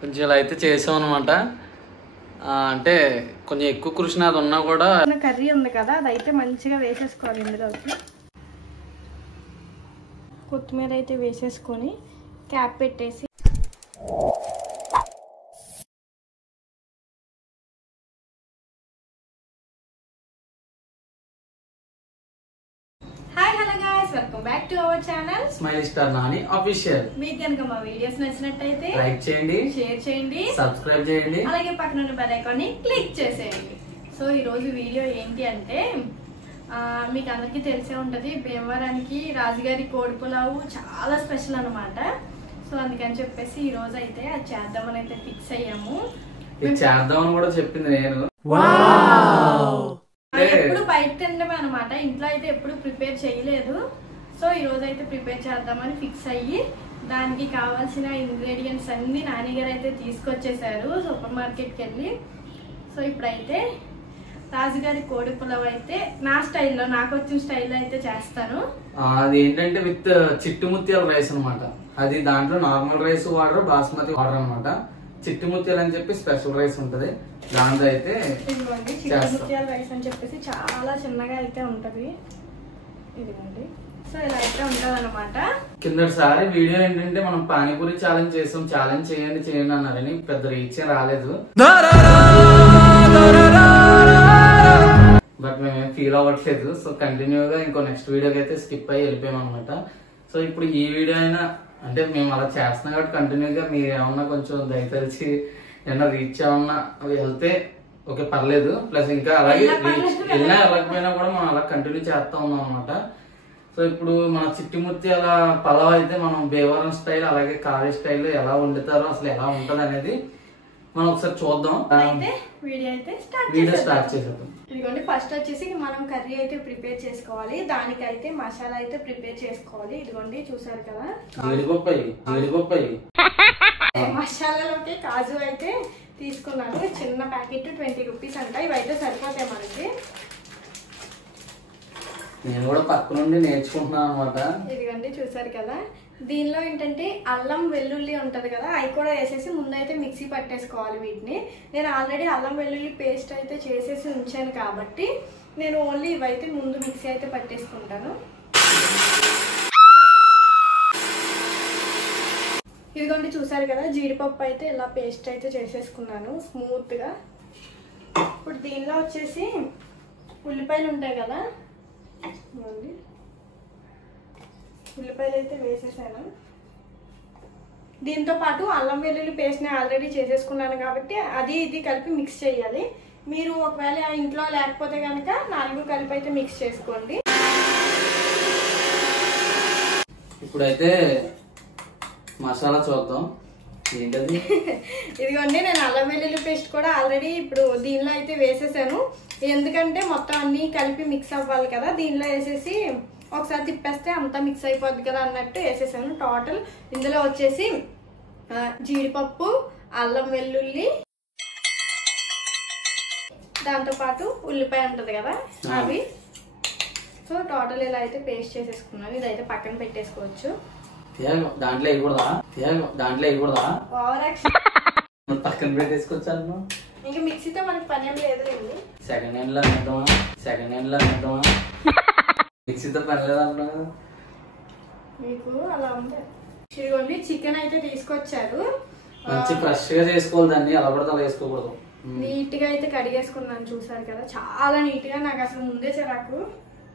కొంచెం ఇలా అయితే చేసాం అనమాట. అంటే కొంచెం ఎక్కువ కృషి అది ఉన్నా కూడా కర్రీ ఉంది కదా అదైతే మంచిగా వేసేసుకోవాలి. ఇందులోకి కొత్తిమీర అయితే వేసేసుకొని క్యాప్ పెట్టేసి welcome back to our channel smile star Nani official. మీకు కనుక మా వీడియోస్ నచ్చినట్టయితే లైక్ చేయండి, షేర్ చేయండి, సబ్స్క్రైబ్ చేయండి, అలాగే పక్కన ఉన్న బెల్ ఐకాన్ ని క్లిక్ చేసేయండి. సో ఈ రోజు వీడియో ఏంటి అంటే మీకు అందరికీ తెలిసే ఉంటది, భీమవరానికి రాజుగారి కోడి పులావు చాలా స్పెషల్ అనమాట. సో అందుకని చెప్పేసి ఈ రోజు అయితే అది చేద్దామని అయితే ఫిక్స్ అయ్యాము. చేద్దామని కూడా చెప్పింది నేను. ఎప్పుడు బయట తినడమే అనమాట, ఇంట్లో అయితే ఎప్పుడు ప్రిపేర్ చేయలేదు. సో ఈ రోజు అయితే ప్రిపేర్ చేద్దామని ఫిక్స్ అయ్యి దానికి కావాల్సిన ఇంగ్రీడియంట్స్ అన్ని నాని గారు అయితే తీసుకొచ్చేసారు సూపర్ మార్కెట్కి వెళ్ళి. సో ఇప్పుడైతే రాజుగారి కోడి పులావ్ అయితే నా స్టైల్లో, నాకు వచ్చిన స్టైల్లో అయితే చేస్తాను. అది ఏంటంటే విత్ చిట్టు ముత్యాల రైస్ అనమాట. అది దాంట్లో నార్మల్ రైస్ వాడరు, బాస్మతి వాడరు అనమాట. చిట్టు ముత్యాలు అని చెప్పి స్పెషల్ రైస్ ఉంటది, దాంతో అయితే ఇదిగోండి చిట్టు ముత్యాల రైస్ అని చెప్పేసి చాలా చిన్నగా అయితే ఉంటది. ఇదిగోండి, సో ఇలా అయితే ఉంటది అనమాట. కిందసారి వీడియో ఏంటంటే మనం పానీపూరి ఛాలెంజ్ చేసాం, ఛాలెంజ్ చేయండి అన్నారని పెద్ద రీచ్ రాలేదు. బట్ మేమేం ఫీల్ అవ్వట్లేదు. సో కంటిన్యూగా ఇంకో నెక్స్ట్ వీడియోకి అయితే స్కిప్ అయ్యి వెళ్ళిపోయాం అనమాట. సో ఇప్పుడు ఈ వీడియో అయినా అంటే మేము అలా చేస్తున్నాం కాబట్టి కంటిన్యూగా మీరు ఏమన్నా కొంచెం దయతలిచి ఏమన్నా రీచ్ ఏమన్నా వెళ్తే ఓకే పర్లేదు. ప్లస్ ఇంకా అలాగే వెళ్ళినా వెళ్ళకపోయినా కూడా మనం అలా కంటిన్యూ చేస్తా ఉన్నాం అనమాట. సో ఇప్పుడు మన చిట్టి ముత్యాల పలావ్ అయితే మనం భీమవరం స్టైల్ అలాగే కాళీ స్టైల్ ఎలా వండుతారో అసలు ఎలా ఉంటది అనేది మనం ఒకసారి చూద్దాం. వీడియో స్టార్ట్ చేసేద్దాం. ఇదిగోండి, ఫస్ట్ వచ్చేసి మనం కర్రీ అయితే ప్రిపేర్ చేసుకోవాలి. దానికైతే మసాలా అయితే ప్రిపేర్ చేసుకోవాలి. ఇదిగోండి చూసారు కదా, జీడిపప్పు మసాలాలోకి కాజు అయితే తీసుకున్నాను. చిన్న ప్యాకెట్ 20 రూపీస్ అంట. ఇవైతే సరిపోతాయి మనకి. నేను కూడా పక్క నుండి నేర్చుకుంటున్నాను అనమాట. ఇదిగోండి చూసారు కదా, దీనిలో ఏంటంటే అల్లం వెల్లుల్లి ఉంటది కదా, అవి కూడా వేసేసి ముందైతే మిక్సీ పట్టేసుకోవాలి వీటిని. నేను ఆల్రెడీ అల్లం వెల్లుల్లి పేస్ట్ అయితే చేసేసి ఉంచాను కాబట్టి నేను ఓన్లీ ఇవైతే ముందు మిక్సీ అయితే పట్టేసుకుంటాను. ఇదిగోండి చూసారు కదా, జీడిపప్పు అయితే ఇలా పేస్ట్ అయితే చేసేసుకున్నాను స్మూత్ గా. ఇప్పుడు దీనిలో వచ్చేసి ఉల్లిపాయలు ఉంటాయి కదా, ఉల్లిపాయలు అయితే వేసేసాను. దీంతో పాటు అల్లం వెల్లుల్లి పేస్ట్ ని ఆల్రెడీ చేసేసుకున్నాను కాబట్టి అది ఇది కలిపి మిక్స్ చేయాలి. మీరు ఒకవేళ ఇంట్లో లేకపోతే కనుక 4 కలిపి అయితే మిక్స్ చేసుకోండి. ఇప్పుడైతే మసాలా చూద్దాం ఏంటది. ఇదిగోండి, నేను అల్లం వెల్లుల్లి పేస్ట్ కూడా ఆల్రెడీ ఇప్పుడు దీనిలో అయితే వేసేసాను. ఎందుకంటే మొత్తం అన్ని కలిపి మిక్స్ అవ్వాలి కదా, దీనిలో వేసేసి ఒకసారి తిప్పేస్తే అంతా మిక్స్ అయిపోద్ది కదా అన్నట్టు వేసేసాను. టోటల్ ఇందులో వచ్చేసి జీడిపప్పు, అల్లం వెల్లుల్లి, దాంతోపాటు ఉల్లిపాయ ఉంటుంది కదా అవి. సో టోటల్ ఇలా అయితే పేస్ట్ చేసేసుకున్నాను. ఇదైతే పక్కన పెట్టేసుకోవచ్చు. దాంట్లో వేయకూడదా ఓవర్ యాక్షన్ పక్కన పెట్టేసుకోవచ్చు. ఇంకా మిక్సీతో మనకి పని ఏం లేదులేండి. సెకండ్ హ్యాండ్ లో అమ్మేద్దామా మిక్సీతో పని లేదన్నా మీకు అలా ఉంది. ఇదిగోండి చికెన్ అయితే తీసుకొచ్చారు. మంచి ఫ్రెష్ గా చేసుకోవాలి, దాన్ని ఎలా పడితే అలా వేసుకోకూడదు. నీట్ గా అయితే కడిగేసుకున్నాను. చూసారు కదా, చాలా నీట్ గా. నాకు అసలు ముందే చిరాకు.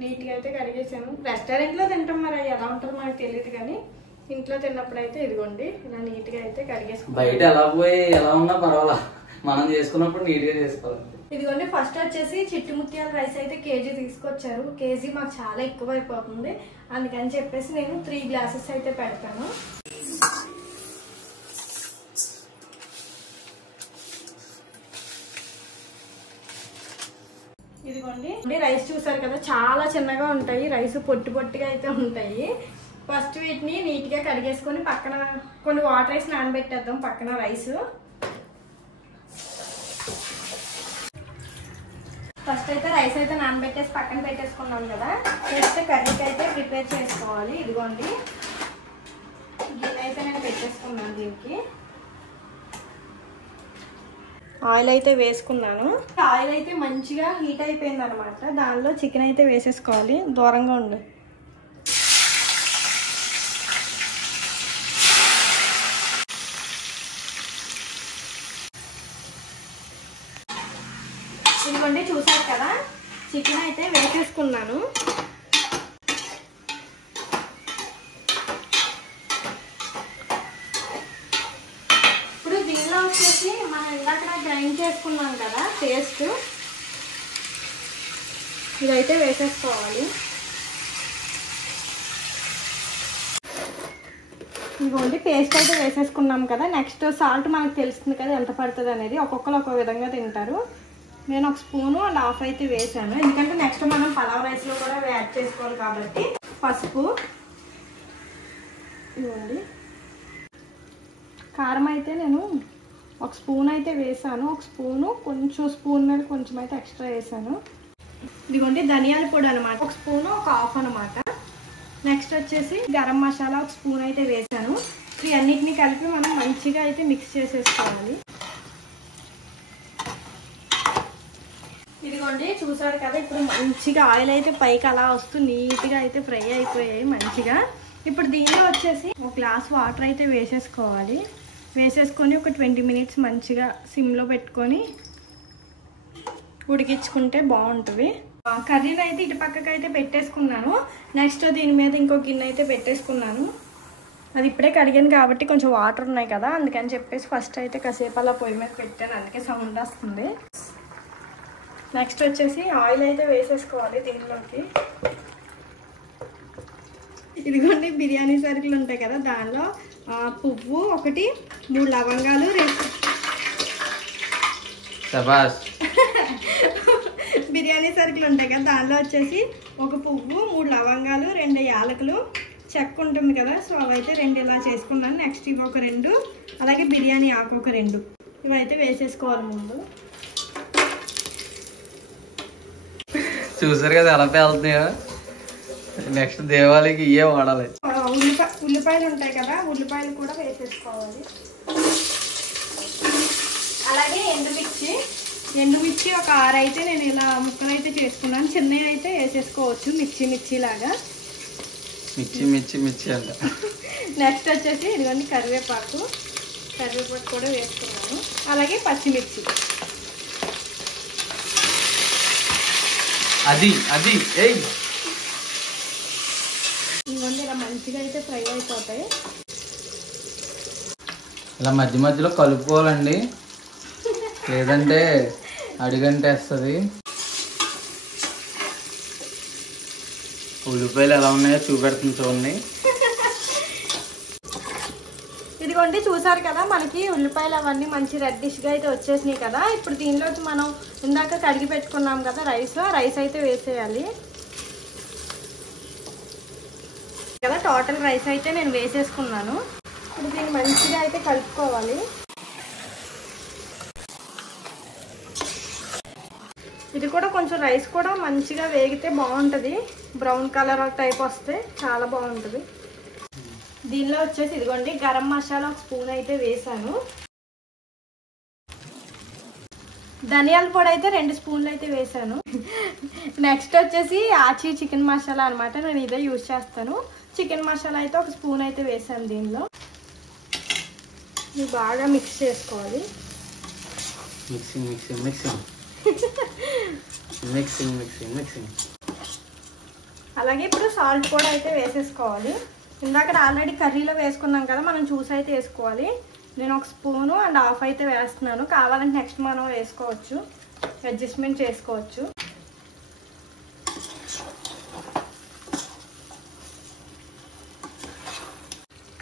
నీట్ గా అయితే కడిగేసాను. రెస్టారెంట్ లో తింటాం, మరి ఎలా ఉంటుందో మనకు తెలియదు కానీ ఇంట్లో తిన్నప్పుడు అయితే ఇదిగోండి ఇలా నీట్ గా అయితే కడిగేసుకున్నాను. బయట ఎలా పోయి ఎలా ఉన్నా పర్వాలా, మనం చేసుకున్నప్పుడు నీట్ గా చేసుకోవాలి. ఇదిగోండి ఫస్ట్ వచ్చేసి చిట్టి ముత్యాల రైస్ అయితే కేజీ తీసుకొచ్చారు. కేజీ మాకు చాలా ఎక్కువ అయిపోతుంది, అందుకని చెప్పేసి నేను 3 గ్లాసెస్ అయితే పెడతాను. ఇదిగోండి రైస్ చూసారు కదా, చాలా చిన్నగా ఉంటాయి. రైస్ పొట్టు పొట్టిగా అయితే ఉంటాయి. ఫస్ట్ వీటిని నీట్ గా కడిగేసుకొని పక్కన కొన్ని వాటర్ వేసి నానబెట్టేద్దాం. పక్కన రైస్ ఫస్ట్ అయితే రైస్ అయితే నానబెట్టేసి పక్కన పెట్టేసుకున్నాం కదా. నెక్స్ట్ కర్రీకి అయితే ప్రిపేర్ చేసుకోవాలి. ఇదిగోండి గిన్నె అయితే నేను పెట్టేసుకున్నాను. దీనికి ఆయిల్ అయితే వేసుకున్నాను. ఆయిల్ అయితే మంచిగా హీట్ అయిపోయింది అనమాట. దానిలో చికెన్ అయితే వేసేసుకోవాలి. దూరంగా ఉండు. ఇదిగోండి చూసారు కదా, చికెన్ అయితే వేసేసుకున్నాను. ఇప్పుడు దీనిలో వచ్చేసి మనం ఇందాక గ్రైండ్ చేసుకున్నాం కదా పేస్ట్, ఇదైతే వేసేసుకోవాలి. ఇదిగోండి పేస్ట్ అయితే వేసేసుకున్నాం కదా. నెక్స్ట్ సాల్ట్ మనకు తెలుస్తుంది కదా ఎంత పడుతుంది అనేది. ఒక్కొక్కరు ఒక్కొక్క విధంగా తింటారు. నేను 1 స్పూను అండ్ హాఫ్ అయితే వేసాను, ఎందుకంటే నెక్స్ట్ మనం పలావ్ రైస్లో కూడా యాడ్ చేసుకోవాలి కాబట్టి. పసుపు, ఇవ్వండి. కారం అయితే నేను 1 స్పూన్ అయితే వేసాను. 1 స్పూను కొంచెం స్పూన్ మీద కొంచెం అయితే ఎక్స్ట్రా వేసాను. ఇదిగోండి ధనియాల పొడి అనమాట, 1 స్పూను 1 హాఫ్ అనమాట. నెక్స్ట్ వచ్చేసి గరం మసాలా 1 స్పూన్ అయితే వేసాను. ఈ అన్నిటిని కలిపి మనం మంచిగా అయితే మిక్స్ చేసేసుకోవాలి. ఇదిగోండి చూసారు కదా, ఇప్పుడు మంచిగా ఆయిల్ అయితే పైకి అలా వస్తూ నీట్గా అయితే ఫ్రై అయిపోయాయి మంచిగా. ఇప్పుడు దీనిలో వచ్చేసి 1 గ్లాస్ వాటర్ అయితే వేసేసుకోవాలి. వేసేసుకొని ఒక 20 మినిట్స్ మంచిగా సిమ్లో పెట్టుకొని ఉడికించుకుంటే బాగుంటుంది. కర్రీని అయితే ఇటు పక్కకి అయితే పెట్టేసుకున్నాను. నెక్స్ట్ దీని మీద ఇంకో గిన్నె అయితే పెట్టేసుకున్నాను. అది ఇప్పుడే కడిగాను కాబట్టి కొంచెం వాటర్ ఉన్నాయి కదా, అందుకని చెప్పేసి ఫస్ట్ అయితే కాసేపు అలా పొయ్యి మీద పెట్టాను, అందుకే సౌండ్ వస్తుంది. నెక్స్ట్ వచ్చేసి ఆయిల్ అయితే వేసేసుకోవాలి దీనిలోకి. ఇదిగోండి బిర్యానీ సరుకులు ఉంటాయి కదా, దానిలో పువ్వు 1, 3 లవంగాలు, బిర్యానీ సరుకులు ఉంటాయి కదా, దానిలో వచ్చేసి 1 పువ్వు, 3 లవంగాలు, 2 యాలకులు, చెక్క ఉంటుంది కదా, సో అవైతే 2 ఇలా చేసుకున్నాను. నెక్స్ట్ ఇవి 1 2, అలాగే బిర్యానీ ఆకు 1 2, ఇవైతే వేసేసుకోవాలి ముందు. చూసారు కదా ఎలా పేలుతున్నాయో. నెక్స్ట్ దేవాలయకి ఇవే వాడాలి. ఉల్లిపాయలు ఉంటాయి కదా, ఉల్లిపాయలు కూడా వేసేసుకోవాలి. అలాగే ఎండుమిర్చి 1 6 అయితే నేను ఇలా ముక్కలు అయితే చేసుకున్నాను. చిన్నవి అయితే వేసేసుకోవచ్చు మిర్చి లాగా. మిర్చి అంట. నెక్స్ట్ వచ్చేసి ఇదిగోండి కరివేపాకు కూడా వేసుకున్నాను. అలాగే పచ్చిమిర్చి. అది ఇవన్నీ ఇలా మంచిగా అయితే ఫ్రై అయిపోతాయి. ఇలా మధ్య మధ్యలో కలుపుకోవాలండి, లేదంటే అడిగంటేస్తుంది. ఉల్లిపాయలు ఎలా ఉన్నాయో చూపెడుతుంది చూడండి. ఇదిగోండి చూసారు కదా, మనకి ఉల్లిపాయలు అవన్నీ మంచి రెడ్డిష్గా అయితే వచ్చేసినాయి కదా. ఇప్పుడు దీనిలోకి మనం ఇందాక కడిగి పెట్టుకున్నాం కదా రైస్ అయితే వేసేయాలి కదా. టోటల్ రైస్ అయితే నేను వేసేసుకున్నాను. ఇప్పుడు దీన్ని మంచిగా అయితే కలుపుకోవాలి. ఇది కూడా కొంచెం రైస్ కూడా మంచిగా వేగితే బాగుంటుంది. బ్రౌన్ కలర్ టైప్ వస్తే చాలా బాగుంటుంది. దీనిలో వచ్చేసి ఇదిగోండి గరం మసాలా 1 స్పూన్ అయితే వేసాను. ధనియాల పొడి అయితే 2 స్పూన్లు అయితే వేసాను. నెక్స్ట్ వచ్చేసి ఆచి చికెన్ మసాలా అనమాట, నేను ఇదే యూజ్ చేస్తాను. చికెన్ మసాలా అయితే 1 స్పూన్ అయితే వేసాను. దీనిలో ఇది బాగా మిక్స్ చేసుకోవాలి. మిక్సింగ్. అలాగే ఇప్పుడు సాల్ట్ కూడా అయితే వేసేసుకోవాలి. ఇందాక ఆల్రెడీ కర్రీలో వేసుకున్నాం కదా, మనం చూసి అయితే వేసుకోవాలి. నేను 1 స్పూను అండ్ హాఫ్ అయితే వేస్తున్నాను. కావాలంటే నెక్స్ట్ మనం వేసుకోవచ్చు, అడ్జస్ట్మెంట్ చేసుకోవచ్చు.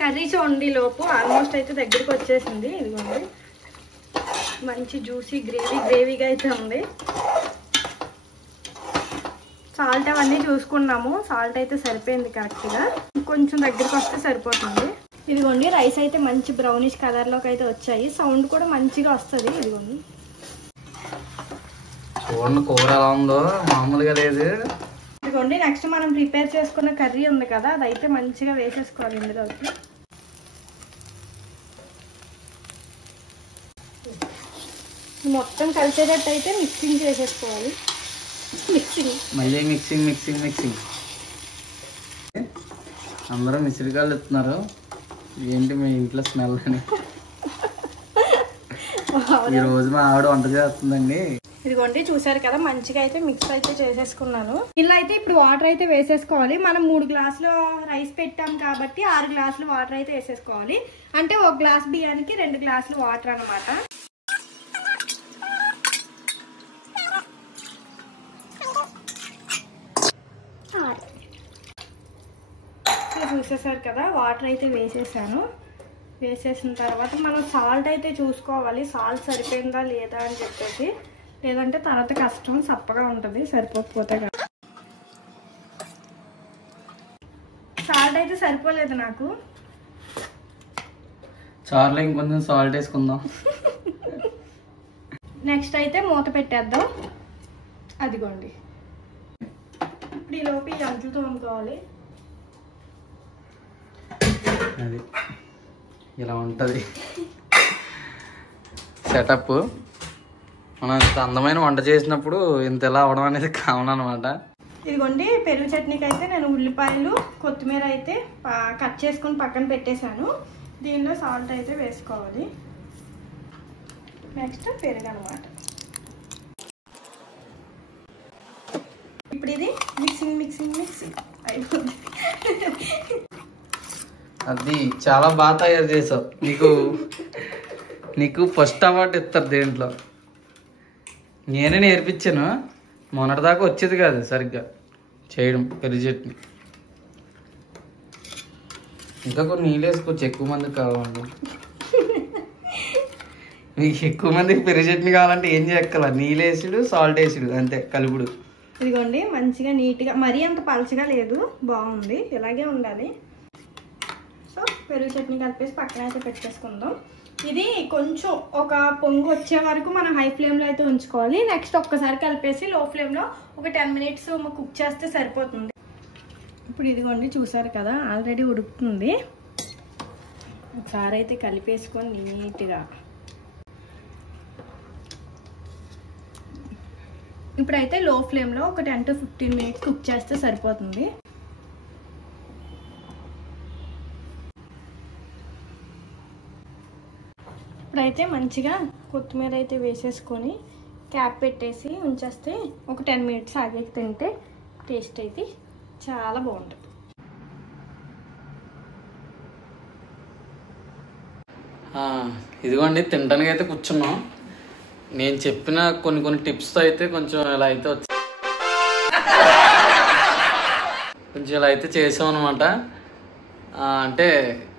కర్రీ చూడండి లోపు ఆల్మోస్ట్ అయితే దగ్గరికి వచ్చేసింది. ఇదిగోండి మంచి జ్యూసీ గ్రేవీగా అయితే ఉంది. సాల్ట్ అవన్నీ చూసుకున్నాము, సాల్ట్ అయితే సరిపోయింది కరెక్ట్గా. కొంచెం దగ్గరికి వస్తే సరిపోతుంది. ఇదిగోండి రైస్ అయితే మంచి బ్రౌనిష్ కలర్లోకి అయితే వచ్చాయి. సౌండ్ కూడా మంచిగా వస్తుంది. ఇదిగోండి చూడండి కూర ఎలా ఉందో, మామూలుగా లేదు. ఇదిగోండి నెక్స్ట్ మనం ప్రిపేర్ చేసుకున్న కర్రీ ఉంది కదా, అదైతే మంచిగా వేసేసుకోవాలి ఇందులోకి. మొత్తం కలిసేటట్టు అయితే మిక్సింగ్ చేసేసుకోవాలి. మళ్ళీ మిక్సింగ్ అందరూ మిసిరికాయలు ఎత్తున్నారు. ఏంటి మీ ఇంట్లో స్మెల్ అని. ఈ రోజు మా ఆవిడ వంట చేస్తుందండి. ఇదిగోండి చూసారు కదా, మంచిగా అయితే మిక్స్ అయితే చేసేసుకున్నాను. ఇలా అయితే ఇప్పుడు వాటర్ అయితే వేసేసుకోవాలి. మనం 3 గ్లాసులు రైస్ పెట్టాం కాబట్టి 6 గ్లాసులు వాటర్ అయితే వేసేసుకోవాలి. అంటే 1 గ్లాస్ బియ్యానికి 2 గ్లాసులు వాటర్ అన్నమాట. చూసేసారు కదా, వాటర్ అయితే వేసేసాను. వేసేసిన తర్వాత మనం సాల్ట్ అయితే చూసుకోవాలి, సాల్ట్ సరిపోయిందా లేదా అని చెప్పేసి. లేదంటే తర్వాత కష్టం, సప్పగా ఉంటుంది సరిపోకపోతే కదా. సాల్ట్ అయితే సరిపోలేదు నాకు. చార్లో ఇంకొంచెం సాల్ట్ వేసుకుందాం. నెక్స్ట్ అయితే మూత పెట్టేద్దాం. అదిగోండి, ఇప్పుడు ఈ లోపు ఈ అంట్లు తోముకోవాలి. అది ఇలా ఉంటుంది సెటప్. మనం ఇంత అందమైన వంట చేసినప్పుడు ఇంత ఎలా అవడం అనేది కామన్ అనమాట. ఇదిగోండి, పెరుగు చట్నీకి అయితే నేను ఉల్లిపాయలు కొత్తిమీర అయితే కట్ చేసుకుని పక్కన పెట్టేశాను. దీనిలో సాల్ట్ అయితే వేసుకోవాలి. నెక్స్ట్ పెరుగు అనమాట. ఇప్పుడు ఇది మిక్సింగ్ అయిపోతుంది. అది చాలా బాగా తయారు చేసావు. నీకు ఫస్ట్ అవార్డు ఇస్తారు దీంట్లో. నేనే నేర్పించాను. మొన్నటిదాకా వచ్చేది కాదు సరిగ్గా చేయడం పెరుగు చట్నీ. ఇంకా కొన్ని నీళ్ళు వేసుకోవచ్చు, ఎక్కువ మందికి కావాలండి. మీకు ఎక్కువ మందికి పెరుగు చట్నీ కావాలంటే ఏం చేయక్కల, నీళ్ళు వేసుడు సాల్ట్ వేసుడు అంతే కలుపుడు. ఇదిగోండి మంచిగా నీట్గా, మరీ అంత పలచగా లేదు, బాగుంది, ఇలాగే ఉండాలి. సో పెరుగు చట్నీ కలిపేసి పక్కన అయితే పెట్టేసుకుందాం. ఇది కొంచెం ఒక పొంగు వచ్చే వరకు మనం హై ఫ్లేమ్లో అయితే ఉంచుకోవాలి. నెక్స్ట్ ఒక్కసారి కలిపేసి లో ఫ్లేమ్లో ఒక 10 మినిట్స్ కుక్ చేస్తే సరిపోతుంది. ఇప్పుడు ఇదిగోండి చూసారు కదా, ఆల్రెడీ ఉడుకుతుంది. ఒకసారి అయితే కలిపేసుకొని నీట్గా. ఇప్పుడైతే లో ఫ్లేమ్లో ఒక 10 to 15 మినిట్స్ కుక్ చేస్తే సరిపోతుంది. ఇప్పుడైతే మంచిగా కొత్తిమీర అయితే వేసేసుకొని క్యాప్ పెట్టేసి ఉంచేస్తే ఒక 10 మినిట్స్ ఆగేకి తింటే టేస్ట్ అయితే చాలా బాగుంటుంది. ఇదిగోండి తినడానికి అయితే కూర్చున్నాం. నేను చెప్పిన కొన్ని టిప్స్తో అయితే కొంచెం ఇలా అయితే కొంచెం ఇలా అయితే చేసాం అనమాట. అంటే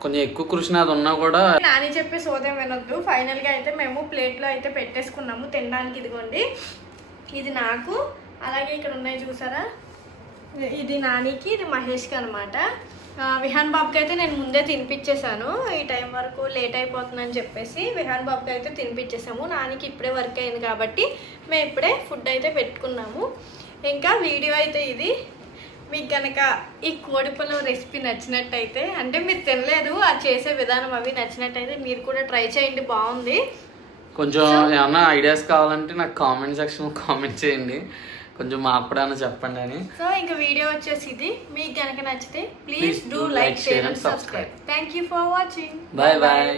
కొంచెం ఎక్కువ కృషి నాది ఉన్నా కూడా నాని చెప్పే సోదం వినొద్దు. ఫైనల్ గా అయితే మేము ప్లేట్ లో అయితే పెట్టేసుకున్నాము తినడానికి. ఇదిగోండి, ఇది నాకు, అలాగే ఇక్కడ ఉన్నాయి చూసారా, ఇది నానికి, ఇది మహేష్కి అనమాట. విహాన్ బాబుకి అయితే నేను ముందే తినిపించేసాను. ఈ టైం వరకు లేట్ అయిపోతుందని చెప్పేసి విహాన్ బాబుకి అయితే తినిపించేసాము. నానికి ఇప్పుడే వర్క్ అయింది కాబట్టి మేము ఇప్పుడే ఫుడ్ అయితే పెట్టుకున్నాము. ఇంకా వీడియో అయితే ఇది. మీకు కనుక ఈ కోడిపొలం రెసిపీ నచ్చినట్టయితే, అంటే మీరు తినలేదు, అది చేసే విధానం అవి నచ్చినట్టయితే మీరు కూడా ట్రై చేయండి, బాగుంది. కొంచెం ఏమన్నా ఐడియాస్ కావాలంటే నాకు కామెంట్ సెక్షన్లో కామెంట్ చేయండి, కొంచెం మాపడాలని చెప్పండి అని. సో ఇంకా వీడియో వచ్చేసి ఇది. మీకు కనుక నచ్చితే please do like, share and subscribe. Thank you for watching. Bye.